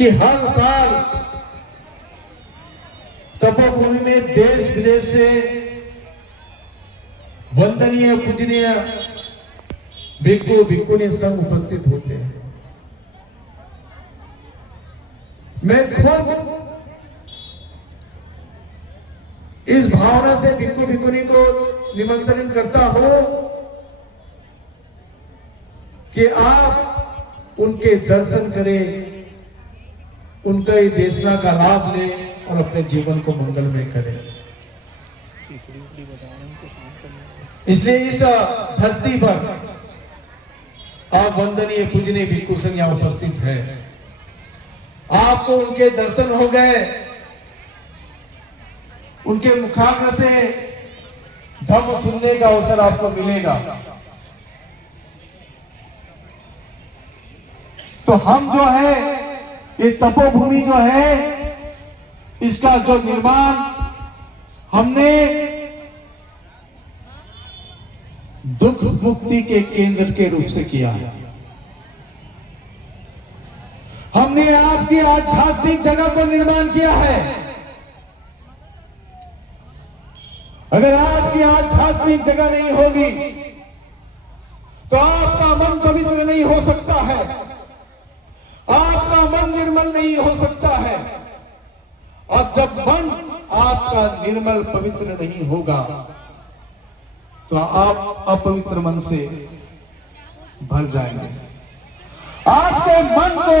कि हर साल तपोभूमि में देश विदेश से वंदनीय पूजनीय भिक्षु भिक्षुणी संघ उपस्थित होते हैं। मैं खुद इस भावना से भिक्षु भिक्षुणी को निमंत्रण करता हूं कि आप उनके दर्शन करें, उनका ये देशना का लाभ लें और अपने जीवन को मंगलमय करें। इसलिए इस धरती पर आप वंदनीय पूजनीय भिक्षु संघ यहां उपस्थित है। आपको उनके दर्शन हो गए, उनके मुखाग्र से धम्म सुनने का अवसर आपको मिलेगा। तो हम जो है ये तपोभूमि जो है इसका जो निर्माण हमने दुख मुक्ति के केंद्र के रूप से किया है। हमने आपकी आध्यात्मिक जगह को निर्माण किया है। अगर आपकी आध्यात्मिक जगह नहीं होगी तो आपका मन पवित्र नहीं हो सकता है, आपका मन निर्मल नहीं हो सकता है। और जब मन आपका निर्मल पवित्र नहीं होगा तो आप अपवित्र मन से भर जाएंगे। आपके मन को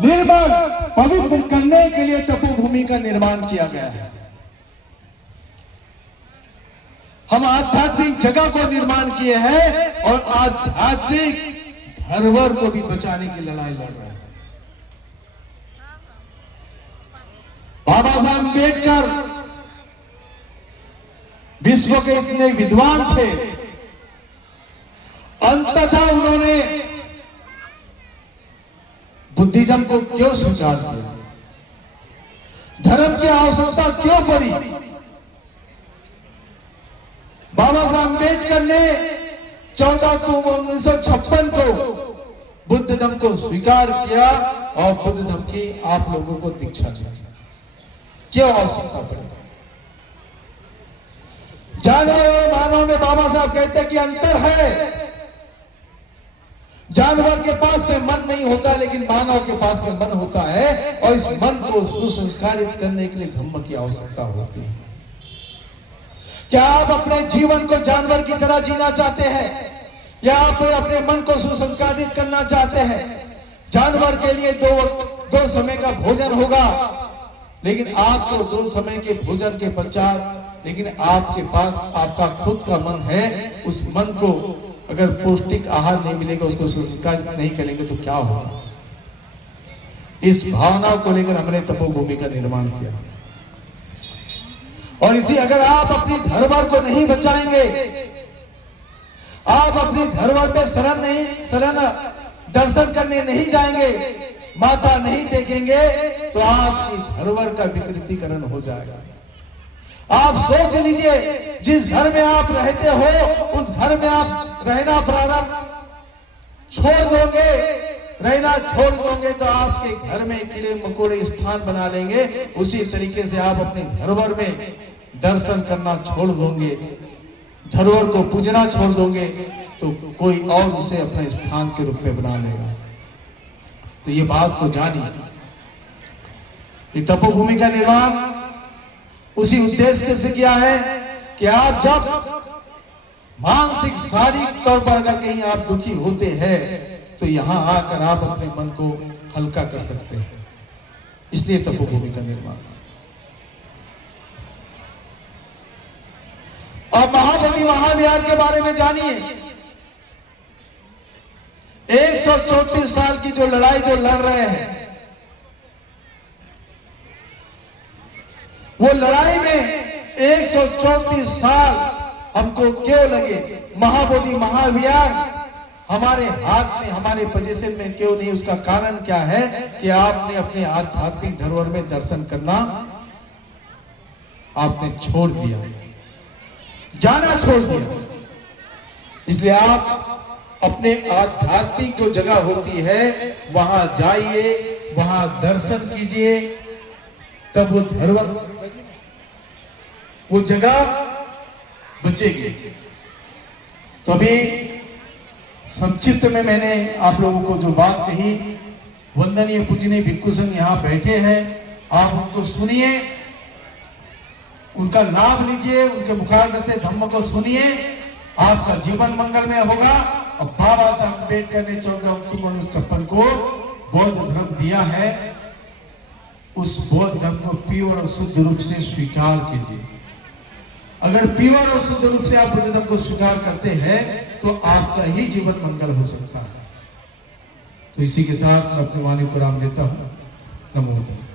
निर्मल पवित्र करने के लिए तपोभूमि का निर्माण किया गया है। हम आध्यात्मिक जगह को निर्माण किए हैं और आध्यात्मिक धरोहर को भी बचाने की लड़ाई लड़ रहे हैं। बाबा साहब अम्बेडकर विश्व के इतने विद्वान थे, अंततः उन्होंने बुद्धिज्म को क्यों स्वीकार किया? धर्म की आवश्यकता क्यों पड़ी? बाबा साहब अम्बेडकर ने 14 अक्टूबर 1956 को बुद्ध धर्म को स्वीकार किया और बुद्ध धर्म की आप लोगों को दीक्षा दी। क्यों आवश्यकता पड़ी? जानवर और मानव में बाबा साहब कहते हैं कि अंतर है। जानवर के पास में मन नहीं होता, लेकिन मानव के पास में मन होता है और इस मन को सुसंस्कारित करने के लिए धम्म की आवश्यकता होती है। क्या आप अपने जीवन को जानवर की तरह जीना चाहते हैं या आप अपने मन को सुसंस्कारित करना चाहते हैं? जानवर के लिए दो समय का भोजन होगा, लेकिन आपको 2 समय के भोजन के पश्चात, लेकिन आपके पास आपका खुद का मन है। उस मन को अगर पौष्टिक आहार नहीं मिलेगा, उसको सुसंस्कारित नहीं करेंगे तो क्या होगा? इस भावना को लेकर हमने तपोभूमि का निर्माण किया। और इसी अगर आप अपनी धरोहर को नहीं बचाएंगे, आप अपनी धरोहर पे शरण दर्शन करने नहीं जाएंगे, माथा नहीं टेकेंगे, तो आपकी धरोहर का विकृतीकरण हो जाएगा। आप सोच लीजिए, जिस घर में आप रहते हो उस घर में आप रहना प्रारंभ रहना छोड़ दोगे तो आपके घर में कीड़े मकोड़े स्थान बना लेंगे। उसी तरीके से आप अपनी धरोहर में दर्शन करना छोड़ दोगे, धरोहर को पूजना छोड़ दोगे, तो कोई और उसे अपने स्थान के रूप में बना लेगा। तो ये बात को जानिए, ये तपोभूमि का निर्माण उसी उद्देश्य से किया है कि आप जब मानसिक शारीरिक तौर पर अगर कहीं आप दुखी होते हैं तो यहां आकर आप अपने मन को हल्का कर सकते हैं। इसलिए तपोभूमि का निर्माण। और महाबोधि महाविहार के बारे में जानिए। 134 साल की जो लड़ाई जो लड़ रहे हैं, वो लड़ाई में 134 साल हमको क्यों लगे? महाबोधि महाविहार हमारे हाथ में, हमारे पोजीशन में क्यों नहीं? उसका कारण क्या है कि आपने अपने आध्यात्मिक धरोहर में दर्शन करना आपने छोड़ दिया, जाना छोड़ दिया। इसलिए आप अपने आध्यात्मिक जो जगह होती है वहां जाइए, वहां दर्शन कीजिए, तब वो धरोहर, वो जगह बचेगी। तो अभी संक्षिप्त में मैंने आप लोगों को जो बात कही, वंदनीय पूजनीय भिक्षु संघ यहाँ बैठे हैं, आप उनको सुनिए, उनका लाभ लीजिए, उनके मुखाग्र से धम्म को सुनिए, आपका जीवन मंगलमय होगा। और बाबा साहब अम्बेडकर ने 14 को बौद्ध धर्म दिया है, उस बौद्ध धर्म को प्योर और शुद्ध रूप से स्वीकार कीजिए। अगर प्योर और शुद्ध रूप से आप बुद्ध धर्म को स्वीकार करते हैं तो आपका ही जीवन मंगल हो सकता है। तो इसी के साथ मैं अपनी वाणी को विराम देता हूं। नमो बुद्धाय।